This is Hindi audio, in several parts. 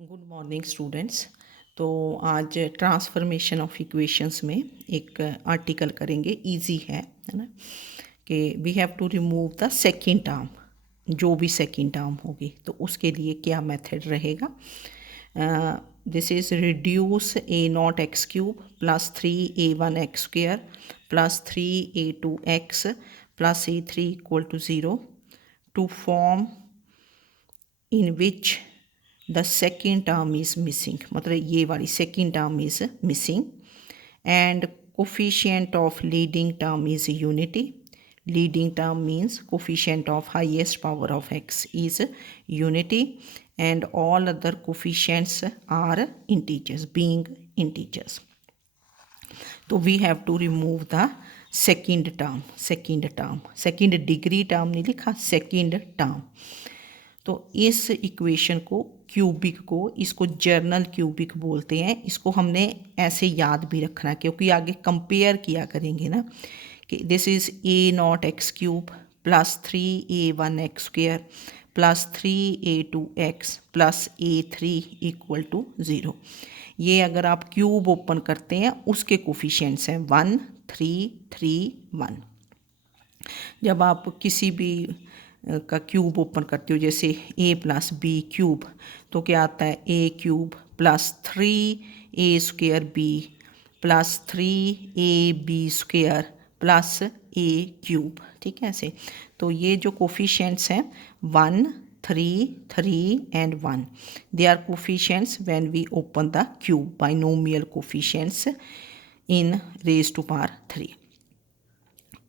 Good morning students. तो आज ट्रांसफॉर्मेशन ऑफ इक्वेशंस में एक आर्टिकल करेंगे, इजी है ना, कि we have to remove the second term. जो भी सेकंड टर्म होगी तो उसके लिए क्या मेथड रहेगा। This is reduce a not x cube plus 3a1x² plus 3a2x plus a3 equal to 0 to form in which the second term is missing, मतलब ये वाली second term is missing and coefficient of leading term is unity. Leading term means coefficient of highest power of x is unity and all other coefficients are integers, being integers. So we have to remove the second term, second degree term नहीं लिखा, second term. तो इस इक्वेशन को क्यूबिक को इसको जर्नल क्यूबिक बोलते हैं। इसको हमने ऐसे याद भी रखना क्योंकि आगे कंपेयर किया करेंगे ना कि this is a not x cube plus 3a1x² plus 3a2x plus a3 equal to 0। ये अगर आप क्यूब ओपन करते हैं उसके कोफिशिएंट्स हैं 1 3 3 1। जब आप किसी भी का क्यूब ओपन करते हो जैसे a प्लस बी क्यूब तो क्या आता है a cube plus 3a² b plus 3ab² plus a cube. ठीक है ऐसे। तो ये जो कोफिशिएंट्स हैं 1 3 3 and 1 they are coefficients when we open the cube binomial coefficients in raise to power 3।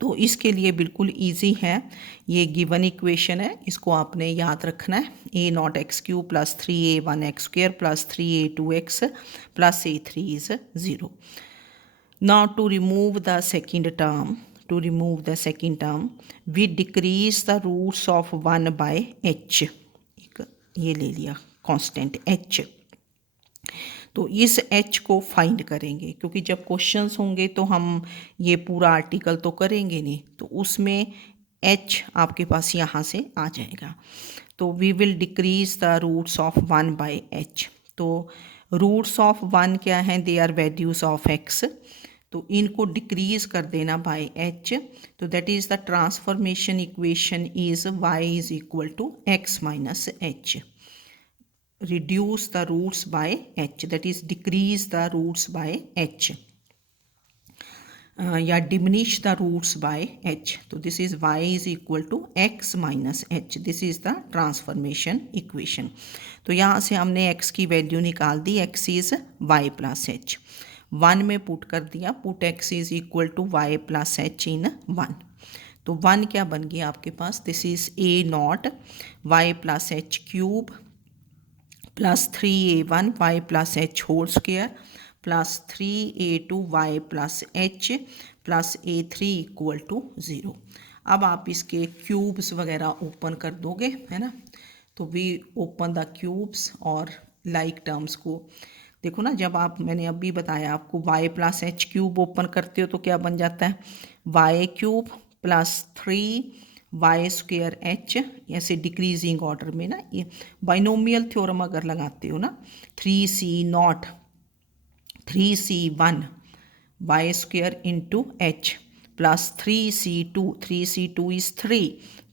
तो इसके लिए बिल्कुल इजी है, ये गिवन इक्वेशन है, इसको आपने याद रखना है। A not x cube plus 3a1x² plus 3a2x plus a3 is 0। Now to remove the second term we decrease the roots of 1 by h। ये ले लिया कांस्टेंट h। तो इस h को फाइंड करेंगे क्योंकि जब क्वेश्चंस होंगे तो हम ये पूरा आर्टिकल तो करेंगे नहीं, तो उसमें h आपके पास यहाँ से आ जाएगा। तो we will decrease the roots of 1 by h। तो रूट्स ऑफ 1 क्या हैं, they are values of x। तो इनको डिक्रीज कर देना बाय h। तो that is the transformation equation is y is equal to x minus h। reduce the roots by h, that is decrease the roots by h या diminish the roots by h. तो this is y is equal to x minus h. this is the transformation equation. तो यहाँ से हमने x की वैल्यू निकाल दी, x is y plus h। 1 में पुट कर दिया, put x is equal to y plus h in 1। तो 1 क्या बन गया आपके पास, this is a not y plus h cube plus 3a1 y plus h whole square plus 3a2 y plus h plus a3 equal to 0। अब आप इसके क्यूब्स वगैरह ओपन कर दोगे, है ना। तो वी ओपन द क्यूब्स और लाइक टर्म्स को देखो ना, जब आप मैंने अभी बताया आपको y plus H cube open करते हो तो क्या बन जाता है y cube plus 3y² h। ऐसे डिक्रीजिंग ऑर्डर में ना, ये बाइनोमियल थ्योरम अगर लगाते हो ना 3c0 3c1 y² into h plus 3c2 is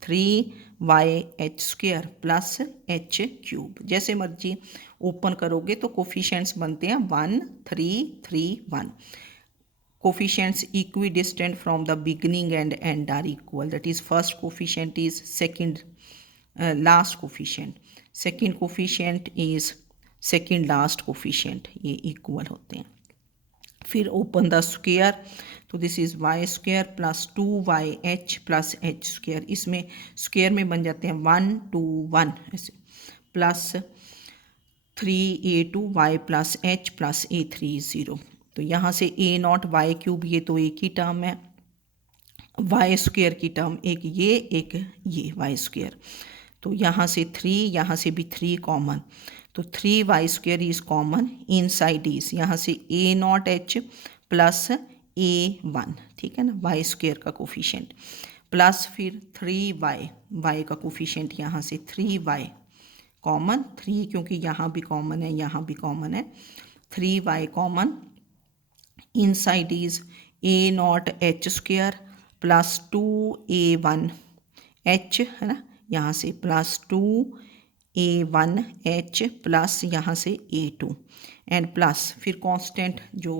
3y(h² plus h cube. जैसे मर्जी ओपन करोगे तो कोफिशिएंट्स बनते हैं 1 3 3 1। Coefficients equidistant from the beginning and end are equal, that is first coefficient is second last coefficient, second coefficient is second last coefficient, ये equal होते हैं। फिर open the square, तो this is y² plus 2yh plus h², इसमें स्क्वेयर में बन जाते हैं 1 2 1 ऐसे, plus 3a2 y plus h plus a3 0। तो यहाँ से a नॉट वाई क्यूब, ये तो एक ही टर्म है, y² की टर्म एक ये y²। तो यहाँ से 3, यहाँ से भी 3 कॉमन, तो 3y² is common, in side is यहाँ से a not h plus a1, ठीक है ना, y² का कोफिशिएंट प्लस फिर 3y, y का कोफिशिएंट यहाँ से 3y कॉमन 3 क्योंकि यहाँ भी कॉमन है, यहाँ भी कॉमन है, 3y common, inside is a not H square plus 2a1 h है ना, यहाँ से प्लस 2a1 h प्लस यहाँ से a2 एंड प्लस फिर कांस्टेंट जो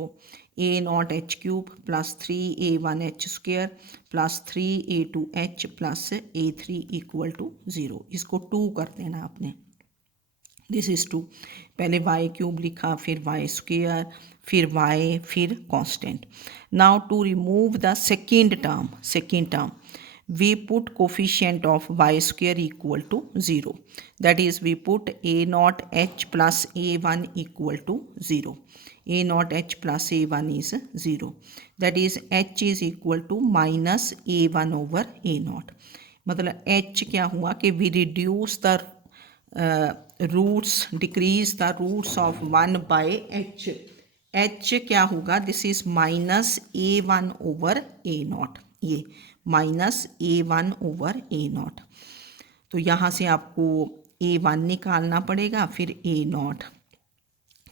a not h cube plus 3a1 h square plus 3a2 h plus a3 equal to 0। इसको 2 कर देना आपने, दिस इज़ 2। पहले y क्यूब लिखा, फिर y स्क्वेयर, फिर y, फिर constant. Now to remove the second term we put coefficient of y square equal to 0, that is we put a naught h plus a1 equal to 0, a naught h plus a1 is 0, that is h is equal to minus a1 over a naught। मतलब h क्या हुआ कि we reduce the decrease the roots of 1 by h, h क्या होगा, this is minus a1 over a naught, ये minus a1 over a naught। तो यहाँ से आपको a1 निकालना पड़ेगा, फिर a naught,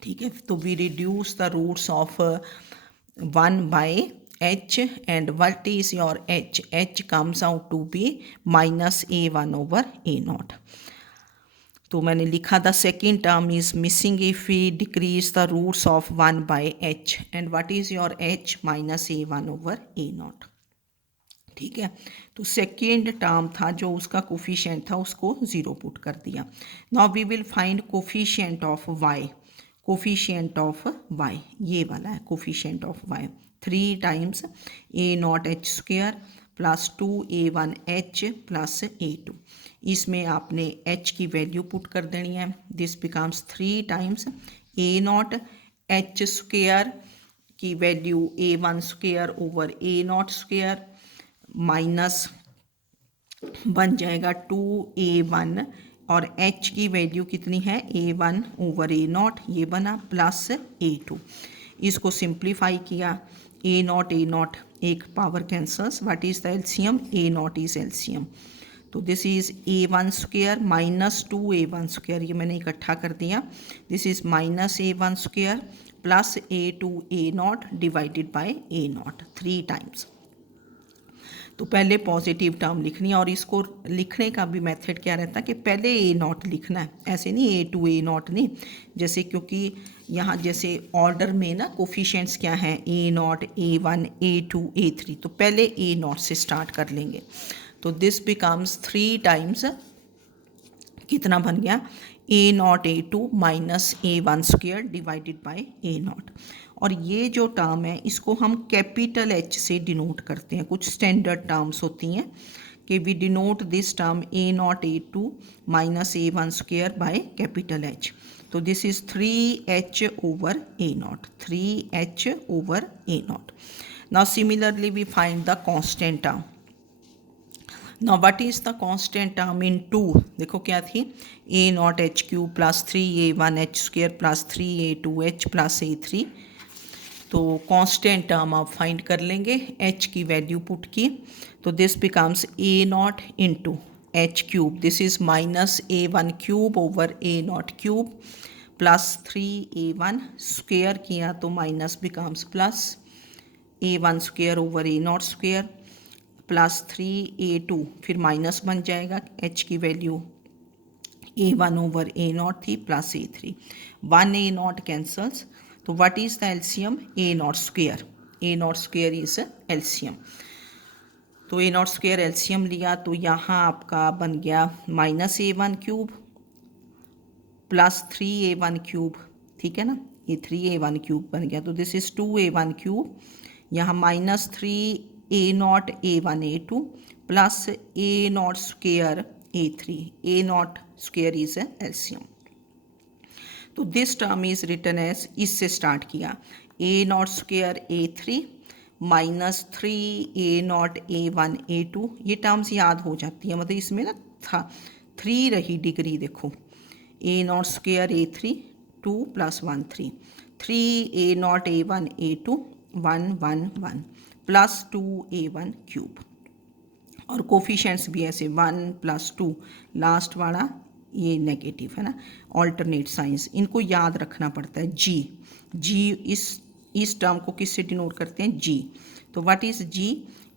ठीक है। तो we reduce the roots of 1 by h and what is your h, h comes out to be minus a1 over a naught। तो मैंने लिखा the second term is missing if we decrease the roots of 1 by h and what is your h, minus a1 over a naught, ठीक है। तो सेकेंड टर्म था जो उसका कोफिशिएंट था उसको 0 पुट कर दिया। Now we will find coefficient of y, coefficient of y ये वाला है coefficient of y, 3 times a not h square plus 2a1 h plus a2। इसमें आपने h की वैल्यू पुट कर देनी है, this becomes 3 times a not h square की value a1 square over a not square minus बन जाएगा 2a1 और h की वैल्यू कितनी है a1 ओवर a नॉट, ये बना प्लस a2। इसको सिंप्लीफाई किया, a नॉट एक power cancels, what is the LCM, a not is LCM. तो this is a1 square minus 2a1 square, ये मैंने इकट्ठा कर दिया, this is minus a1 square plus a2 a not divided by a not 3 times. तो पहले पॉजिटिव टर्म लिखनी है, और इसको लिखने का भी मेथड क्या रहता है कि पहले ए नॉट लिखना है, ऐसे नहीं ए टू ए नॉट नहीं, जैसे क्योंकि यहाँ जैसे ऑर्डर में ना कोफिशिएंट्स क्या हैं ए नॉट a1 a2 a3, तो पहले ए नॉट से स्टार्ट कर लेंगे। तो दिस बिकम्स 3 टाइम्स कितना बन गया a not a2 minus a1 square divided by a not. और ये जो टर्म है इसको हम कैपिटल H से डिनोट करते हैं, कुछ स्टैंडर्ड टर्म्स होती हैं कि we denote this term a not a2 minus a1 square by capital H। तो this is 3h over a not, 3h over a not. Now similarly we find the constant term. Now what is the constant term in 2, देखो क्या थी a not h cube plus 3a1 h square plus 3a2 h plus a3। तो कांस्टेंट टर्म आप फाइंड कर लेंगे, h की वैल्यू पुट की, तो this becomes a not into h cube, this is minus a1 cube over a not cube plus 3a1 square किया तो minus becomes plus a1 square over a not square plus 3a2, फिर माइनस बन जाएगा, h की value a1 over a not थी plus a3, 1 a not cancels, तो what is the LCM a not square, a not square is LCM. तो ए नॉट स्क्वेयर एलसीएम लिया तो यहाँ आपका बन गया minus a1 cube plus 3a1 cube, ठीक है ना, ये 3a1 क्यूब बन गया, तो दिस इज 2a1 क्यूब, यहाँ minus 3a not a1 a2 plus a not square a3, a not square is LCM. तो this term is written as, इससे स्टार्ट किया a not square a3 minus 3a not a1 a2, ये टर्म्स याद हो जाती है, मतलब इसमें ना था 3 रही डिग्री, देखो a not square a3 2 plus 1 3, 3a not a1 a2 1 1 1 plus 2a1 cube, और कोफिशिएंट्स भी ऐसे 1 प्लस 2 लास्ट वाला ये नेगेटिव है ना, ऑल्टरनेट साइंस, इनको याद रखना पड़ता है। जी इस टर्म को किससे डिनोट करते हैं? जी। तो what is g?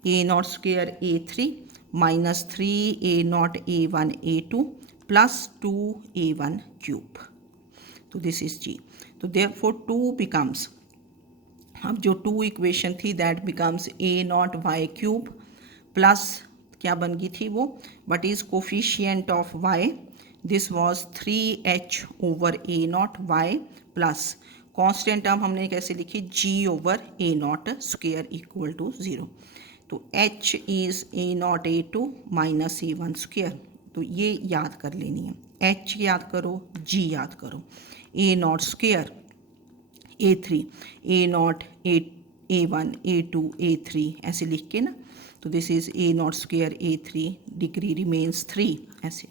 A naught square A3 minus 3A0 A1 A2 plus 2A1 cube. तो दिस इज जी। तो देयरफॉर 2 बिकम्स, अब जो 2 इक्वेशन थी that becomes A0 Y cube plus क्या बन गई थी वो, what is coefficient of y, this was 3h over A0 y plus constant term हमने कैसे लिखी? g over A0 square equal to 0। तो h is A0 A2 minus A1 square. तो ये याद कर लेनी है, h याद करो, g याद करो, A0 square A3 A0 A1 A2 A3 ऐसे लिख के ना, तो this is A0 square A3 degree remains 3 ऐसे।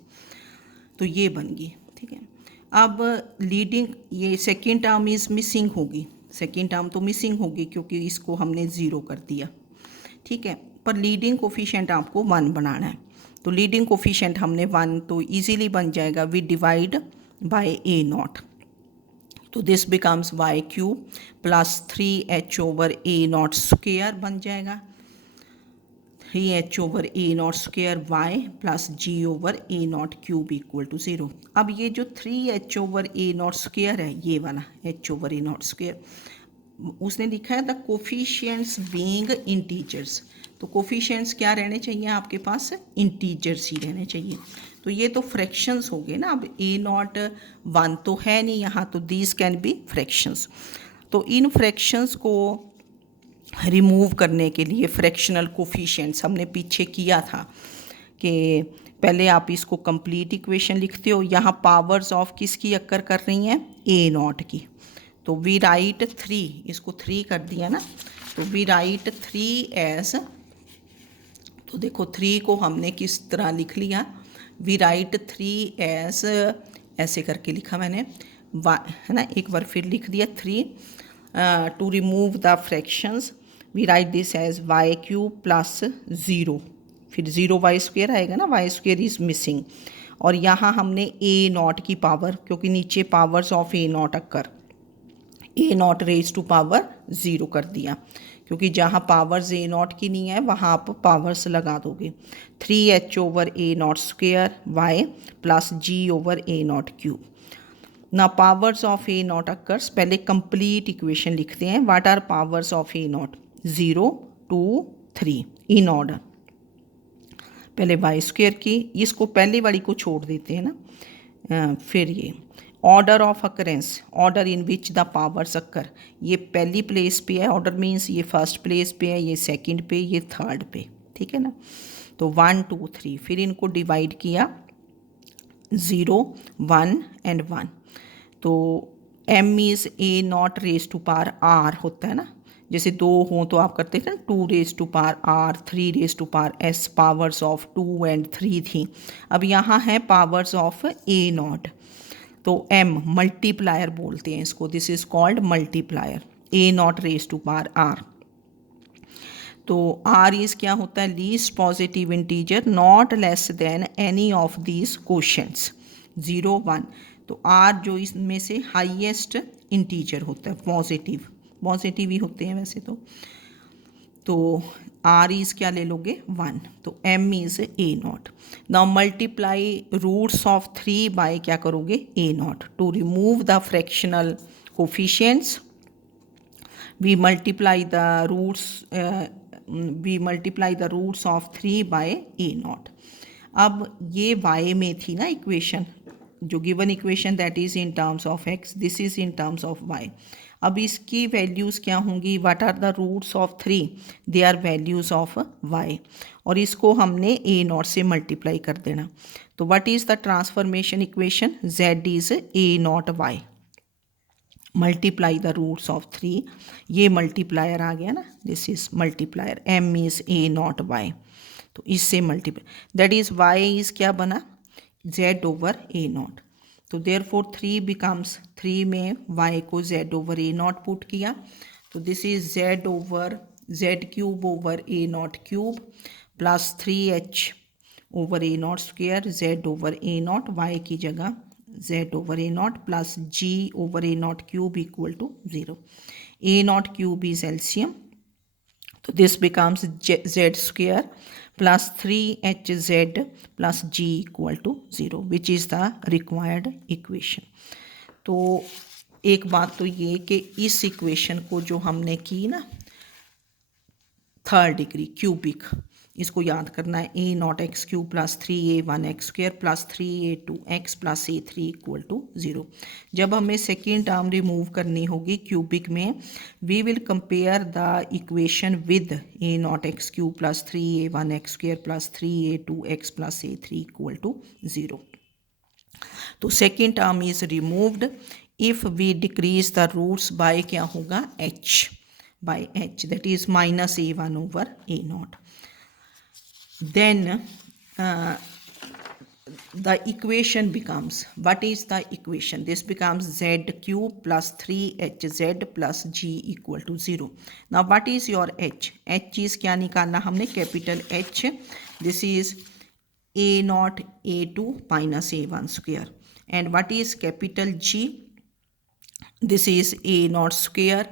तो ये बन गई, ठीक है। अब लीडिंग, ये सेकेंड टर्म इज मिसिंग होगी, सेकेंड टर्म तो मिसिंग होगी क्योंकि इसको हमने ज़ीरो कर दिया, ठीक है। पर लीडिंग कोफिशिएंट आपको 1 बनाना है। तो लीडिंग कोफिशिएंट हमने 1 तो इजीली बन जाएगा, वी डिवाइड बाय A0। तो this becomes y cube plus 3h over A0 square बन जाएगा, 3h over A0 square y plus g over A0 cube equal to 0। अब ये जो 3h ओवर A0 स्क्वेयर है, ये वाला h ओवर A0 स्क्वेयर, उसने लिखा है द कोफिशिएंट्स बीइंग इंटीजर्स। तो कोफिशिएंट्स क्या रहने चाहिए आपके पास? इंटीजर्स ही रहने चाहिए। तो ये तो फ्रैक्शंस हो गए ना, अब A0 1 तो है नहीं यहाँ, तो दीज कैन बी फ्रैक्शंस। तो इन फ्रैक्शंस को रिमूव करने के लिए फ्रैक्शनल कोफिशिएंट्स हमने पीछे किया था कि पहले आप इसको कंप्लीट इक्वेशन लिखते हो, यहाँ पावर्स ऑफ किसकी अक्कर कर रही हैं? A0 की। तो वी राइट 3, इसको 3 कर दिया ना, तो वी राइट 3 एज, तो देखो 3 को हमने किस तरह लिख लिया, वी राइट 3 एज, ऐसे करके लिखा मैंने, है ना, एक बार फिर लिख दिया 3 to remove the fractions, we write this as y cube plus 0, फिर 0 y स्क्वेयर आएगा ना, y स्क्वेयर इज मिसिंग, और यहाँ हमने A0 की पावर, क्योंकि नीचे powers of A0 occur, A0 raise to power 0 कर दिया, क्योंकि जहाँ पावर्स A0 की नहीं है वहाँ आप पावर्स लगा दोगे। 3h over A0 square y plus g over A0 cube. ना पावर्स ऑफ A0 अक्कर्स, पहले कंप्लीट इक्वेशन लिखते हैं, what are powers of A0? 0 2 3 in order, पहले y स्क्वेयर की, इसको पहले वाली को छोड़ देते हैं ना, फिर ये order of occurrence, order in which the powers occur, ये पहली प्लेस पे है, ऑर्डर मीन्स ये फर्स्ट प्लेस पे है, ये सेकंड पे, ये थर्ड पे, ठीक है ना। तो 1 2 3, फिर इनको डिवाइड किया 0 1 एंड 1। तो m is A0 raise to power r होता है ना, जैसे 2 हों तो आप करते थे ना 2 raise to power r, 3 raise to power s, powers of 2 and 3 थी। अब यहाँ है पावर्स ऑफ A0, तो m मल्टीप्लायर बोलते हैं इसको, this is called multiplier, A0 raise to power r। तो r इज क्या होता है? Least positive integer not less than any of these quotients 0 1। तो r जो इसमें से हाईएस्ट इंटीजर होता है, पॉजिटिव ही होते हैं वैसे तो r इज क्या ले लोगे? 1। तो m is A0। Now multiply roots of 3 by क्या करोगे? A0। To remove the fractional coefficients we multiply the roots of 3 by A0। अब ये y में थी ना इक्वेशन, जो given equation that is in terms of x, this is in terms of y। अब इसकी वैल्यूज़ क्या होंगी? What are the roots of 3? They are values of y, और इसको हमने A0 से मल्टीप्लाई कर देना। तो what is the transformation equation? z is A0 y, multiply the roots of 3, ये मल्टीप्लायर आ गया ना, this is multiplier, m is A0 y, तो इससे multiply, that is y is क्या बना? z over A0। तो देयरफॉर 3 बिकम्स, 3 में y को z ओवर A0 पुट किया, तो this is z over z cube over A0 cube plus 3h over a not square z over a naught, y की जगह z over a naught plus g over a naught cube equal to 0. A naught cube is LCM, so this becomes z square plus 3hz plus g equal to 0, which is the required equation. तो एक बात तो ये कि इस इक्वेशन को जो हमने की ना थर्ड डिग्री क्यूबिक, इसको याद करना है. A not x cube plus 3a1 x square plus 3a2 x plus a3 equal to 0. जब हमें सेकेंड टर्म रिमूव करनी होगी क्यूबिक में, we will compare the equation with a not x cube plus 3a1 x square plus 3a2 x plus a3 equal to 0. तो second term is removed. If we decrease the roots by क्या होगा, h by h, that is minus a1 over a naught. Then the equation becomes, what is the equation? This becomes z cube plus 3hz plus g equal to 0. Now what is your h? h is क्या निकालना हमने, capital h. This is a naught a2 minus a1 square. And what is capital G? This is a naught square.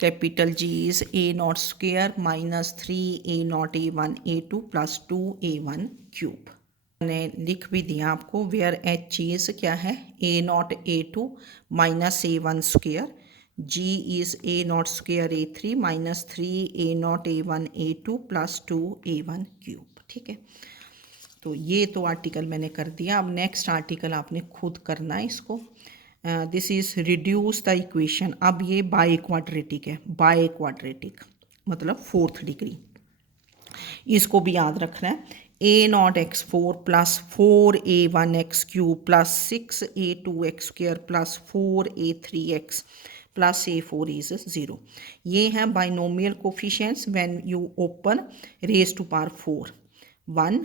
Capital G is a naught square minus 3a naught a1 a2 plus 2a1 cube. मैंने लिख भी दिया आपको, वेयर h is क्या है, a naught a2 minus a1 square, g is a naught square a3 minus 3a naught a1 a2 plus 2a1 cube. ठीक है, तो ये तो आर्टिकल मैंने कर दिया. अब नेक्स्ट आर्टिकल आपने खुद करना है इसको. This is reduce the equation. अब ये बाय क्वाड्रेटिक है, बाय क्वाड्रेटिक मतलब फोर्थ डिग्री. इसको भी याद रखना है. A not x four plus 4a1 x cube plus 6a2 x square plus 4a3 x plus a4 is 0. ये हैं binomial coefficients when you open raise to power 4. 1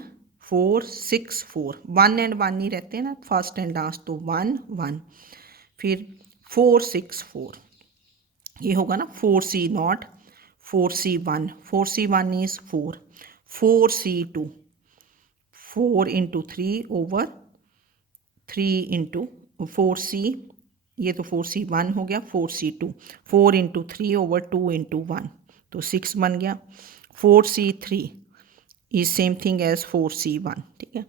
4 6 4, 1 and 1 ही रहते हैं ना, फर्स्ट एंड लास्ट, तो 1 1, फिर 4 6 4, ये होगा ना 4c0 4c1, 4c1 is 4, 4c2 4 into 3 over 3 into 4c, ये तो 4c1 हो गया, 4c2 4 इंटू 3 ओवर 2 इंटू 1, तो 6 बन गया. 4c3 is same thing as 4c1. ठीक है,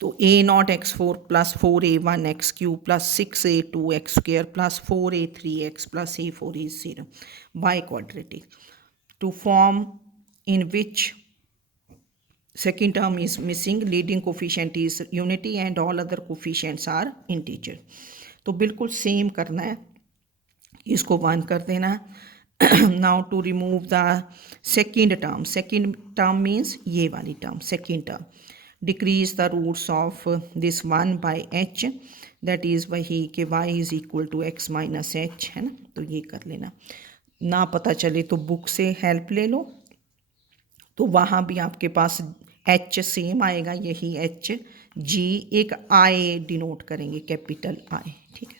तो a naught x four plus 4a1 x cube plus 6a2 x square plus 4a3 x plus a4 is 0 by quadratic. To form in which second term is missing, leading coefficient is unity and all other coefficients are integer. तो बिल्कुल सेम करना है, इसको 1 कर देना है. Now to remove the second term. Second term means ये वाली term, second term. Decrease the roots of this 1 by h, that is वही कि y is equal to x minus h है ना. तो ये कर लेना. ना पता चले तो बुक से हेल्प ले लो, तो वहाँ भी आपके पास h सेम आएगा, यही h. g एक i डिनोट करेंगे, कैपिटल I. ठीक है,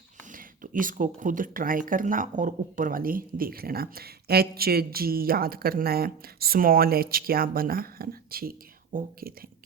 तो इसको खुद ट्राई करना और ऊपर वाली देख लेना. h g याद करना है, स्मॉल h क्या बना है ना. ठीक है, ओके, थैंक यू.